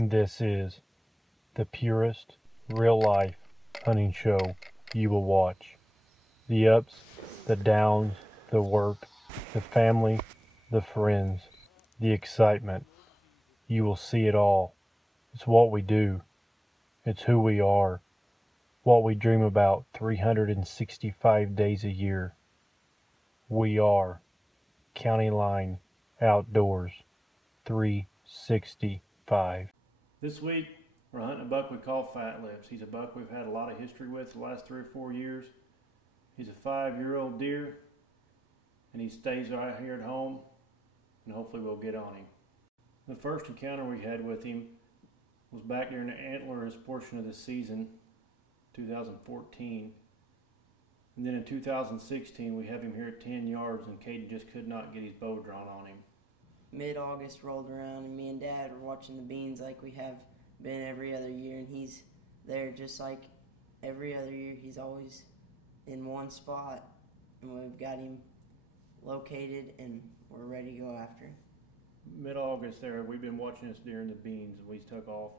This is the purest, real-life hunting show you will watch. The ups, the downs, the work, the family, the friends, the excitement. You will see it all. It's what we do. It's who we are. What we dream about 365 days a year. We are County Line Outdoors 365. This week, we're hunting a buck we call Fat Lips. He's a buck we've had a lot of history with the last 3 or 4 years. He's a 5-year-old deer, and he stays right here at home, and hopefully we'll get on him. The first encounter we had with him was back during the antlerless portion of the season, 2014. And then in 2016, we have him here at 10 yards, and Caden just could not get his bow drawn on him. Mid-August rolled around, and me and Dad were watching the beans like we have been every other year, and he's there just like every other year. He's always in one spot, and we've got him located, and we're ready to go after him. Mid-August there, we've been watching this deer in the beans, and we took off.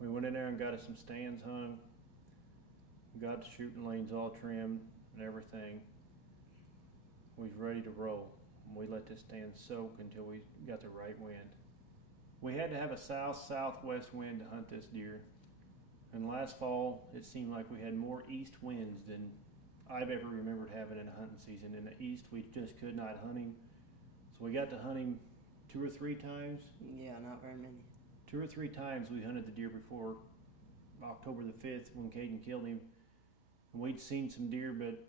We went in there and got us some stands hung, got the shooting lanes all trimmed and everything. We was ready to roll. We let this stand soak until we got the right wind. We had to have a south-southwest wind to hunt this deer. And last fall, it seemed like we had more east winds than I've ever remembered having in a hunting season. In the east, we just could not hunt him. So we got to hunt him 2 or 3 times. Yeah, not very many. 2 or 3 times we hunted the deer before October the 5th when Caden killed him. And we'd seen some deer, but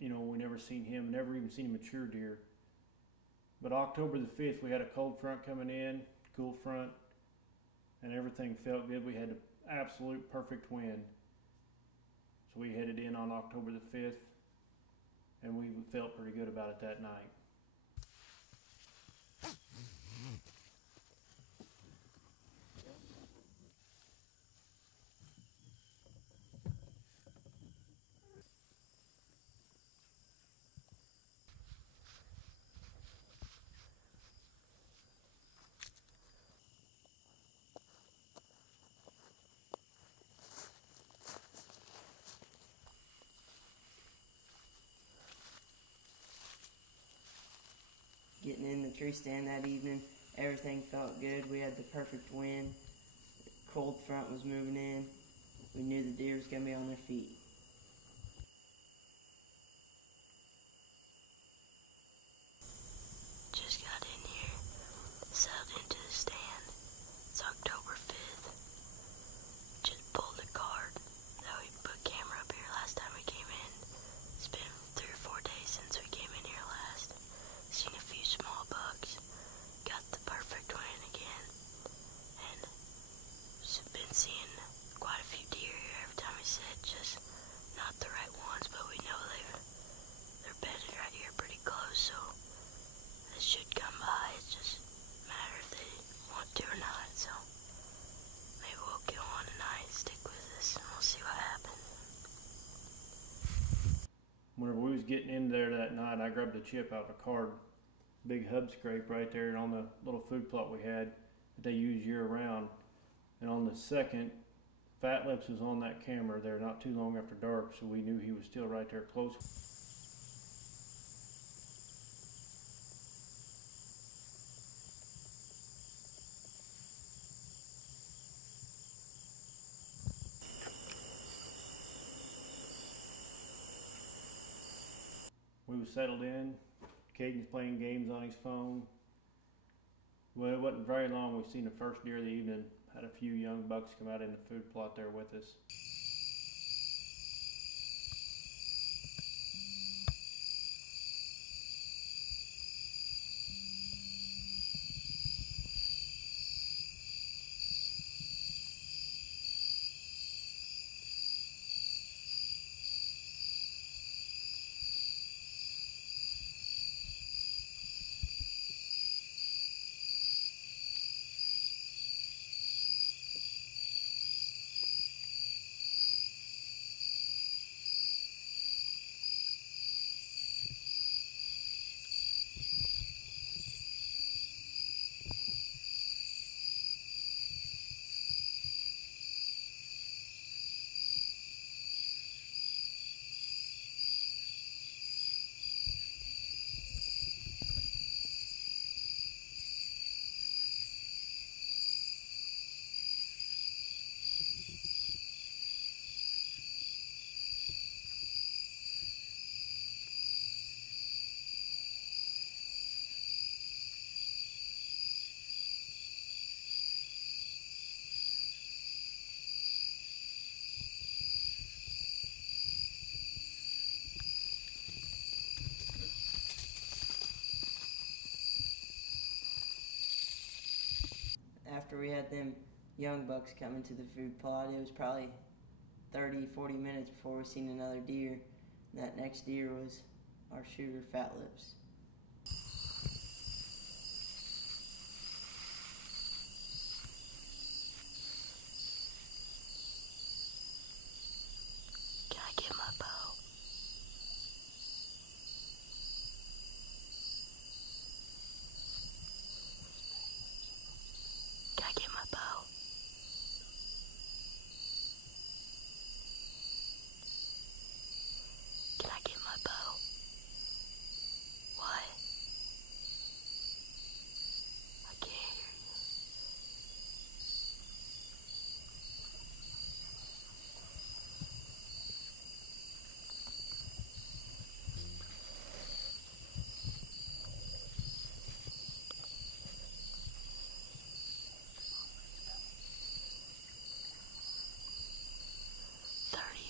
we never seen him, never even seen a mature deer. But October the 5th, we had a cold front coming in, cool front, and everything felt good. We had an absolute perfect wind. So we headed in on October the 5th, and we felt pretty good about it that night. Getting in the tree stand that evening, everything felt good. We had the perfect wind. The cold front was moving in. We knew the deer was going to be on their feet. Just got in here, settled into the stand. It's October 5th. Just pulled the card that we put camera up here last time we came in. It's been 3 or 4 days since we came in here last. Seen a few small bucks. Got the perfect wind again. And been seeing quite a few deer here every time we sit. Just not the right ones, but we know they're bedded right here pretty close, so this should come by. It's just a matter if they want to or not. So maybe we'll kill one tonight, stick with this, and we'll see what happens. Whenever we was getting in there that night, I grabbed a chip out of a card, big hub scrape right there on the little food plot we had that they use year round. And on the second, Fat Lips was on that camera there not too long after dark, so we knew he was still right there close. We was settled in. Caden's playing games on his phone. Well, it wasn't very long. We seen the first deer of the evening. Had a few young bucks come out in the food plot there with us. after we had them young bucks come into the food plot, it was probably 30-40 minutes before we seen another deer. And that next deer was our shooter, Fat Lips. Can I get my bow? Can I get my bow? Can I get my bow? What? I can't hear you.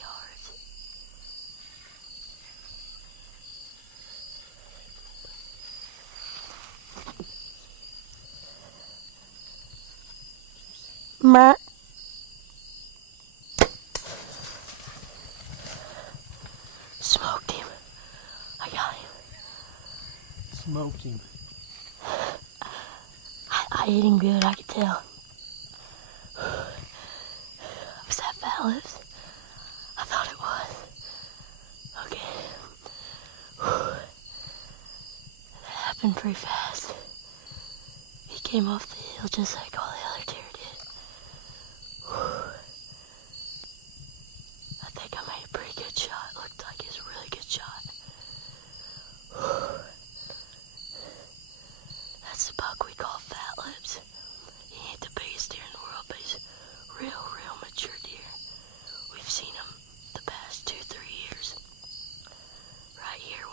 Yards. Mer. Smoked him. I got him. Smoked him. I hit him good, I could tell. Was that Fat Lips? I thought it was. Okay. That happened pretty fast. He came off the hill just like all the other deer did. I think I made a pretty good shot. Looked like it was a really good shot. That's the buck we call Fat Lips. He ain't the biggest deer in the world, but he's real mature deer. We've seen him the past 2-3 years. Right here,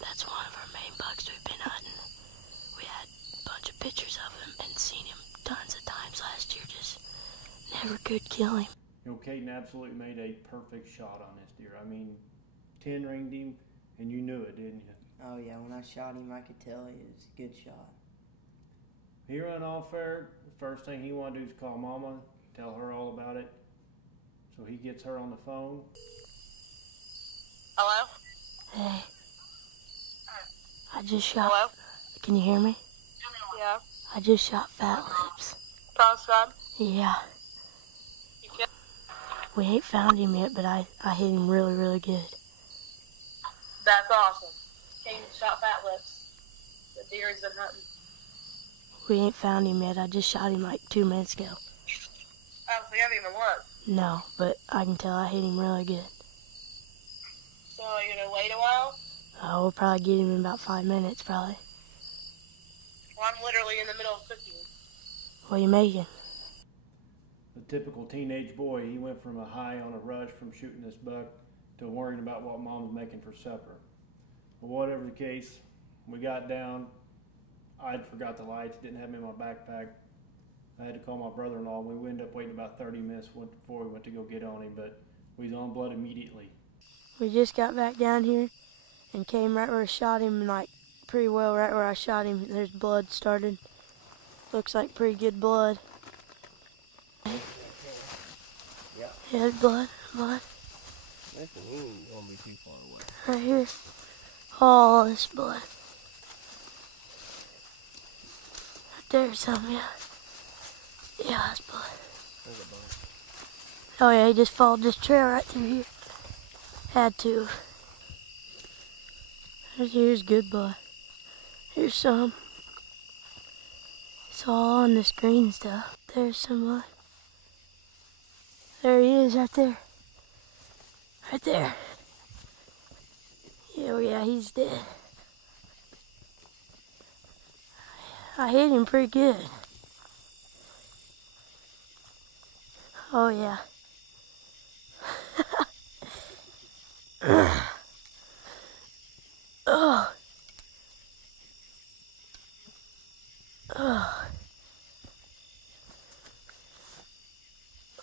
that's one of our main bucks we've been hunting. We had a bunch of pictures of him and seen him tons of times last year, just never could kill him. You know, Caden absolutely made a perfect shot on this deer. I mean, 10 ringed him, and you knew it, didn't you? Oh yeah, when I shot him, I could tell it was a good shot. He run off there. The first thing he wanted to do is call Mama, tell her all about it. So he gets her on the phone. Hello? Hey. I just shot... Hello? Can you hear me? Yeah. I just shot Fat Lips. Promise God? Yeah. You killed? We ain't found him yet, but I hit him really good. That's awesome. King shot Fat Lips. The deer he's been hunting. We ain't found him yet. I just shot him like 2 minutes ago. Oh, so you haven't even looked. No, but I can tell I hit him really good. So you're gonna wait a while? We'll probably get him in about 5 minutes, probably. Well, I'm literally in the middle of cooking. What are you making? The typical teenage boy, he went from a high on a rush from shooting this buck to worrying about what Mom was making for supper. Well, whatever the case, we got down. I'd forgot the lights, didn't have them in my backpack. I had to call my brother-in-law. We ended up waiting about 30 minutes before we went to go get on him, but we was on blood immediately. We just got back down here and came right where I shot him, like pretty well right where I shot him. There's blood started. Looks like pretty good blood. Yeah. Yeah, there's blood. This won't be too far away. Right here. All this blood. Right there's some, yeah. Yeah, that's blood. There's a bunch. Oh yeah, he just followed this trail right through here. Had to. Here's good blood. Here's some. It's all on this green stuff. There's some blood. There he is, right there. Right there. Yeah, he's dead. I hit him pretty good. Oh yeah. Oh. Oh.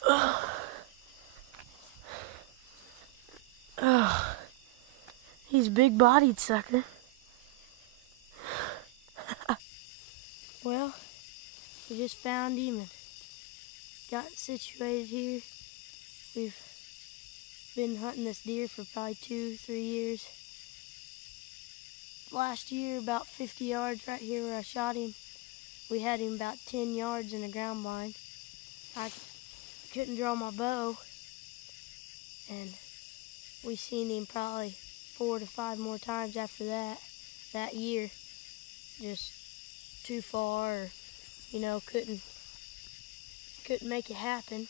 Oh. Oh. He's big-bodied, sucker. Well, we just found him and got situated here. We've been hunting this deer for probably 2-3 years. Last year, about 50 yards right here where I shot him, we had him about 10 yards in a ground blind. I couldn't draw my bow, and we seen him probably 4 to 5 more times after that year. Just too far, or, you know, couldn't make it happen.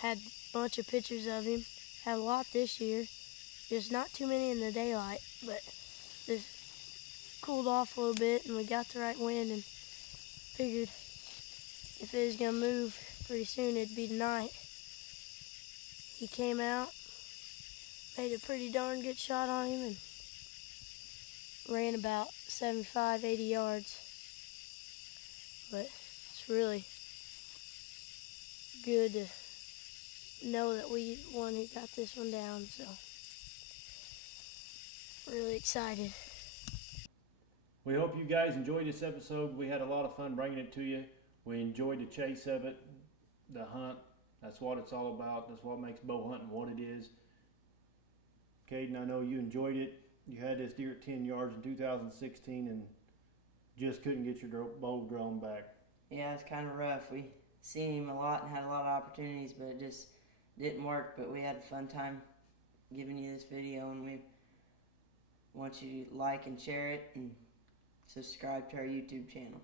Had a bunch of pictures of him. Had a lot this year. Just not too many in the daylight, but just cooled off a little bit, and we got the right wind, and figured if it was gonna move pretty soon, it'd be tonight. He came out, made a pretty darn good shot on him, and ran about 75, 80 yards. But it's really good to know that we won who got this one down, so really excited. We hope you guys enjoyed this episode. We had a lot of fun bringing it to you. We enjoyed the chase of it, the hunt. That's what it's all about. That's what makes bow hunting what it is. Caden, I know you enjoyed it. You had this deer at 10 yards in 2016 and just couldn't get your bow drawn back. Yeah, it's kind of rough. We seen him a lot and had a lot of opportunities, but it just didn't work. But we had a fun time giving you this video, and we want you to like and share it and subscribe to our YouTube channel.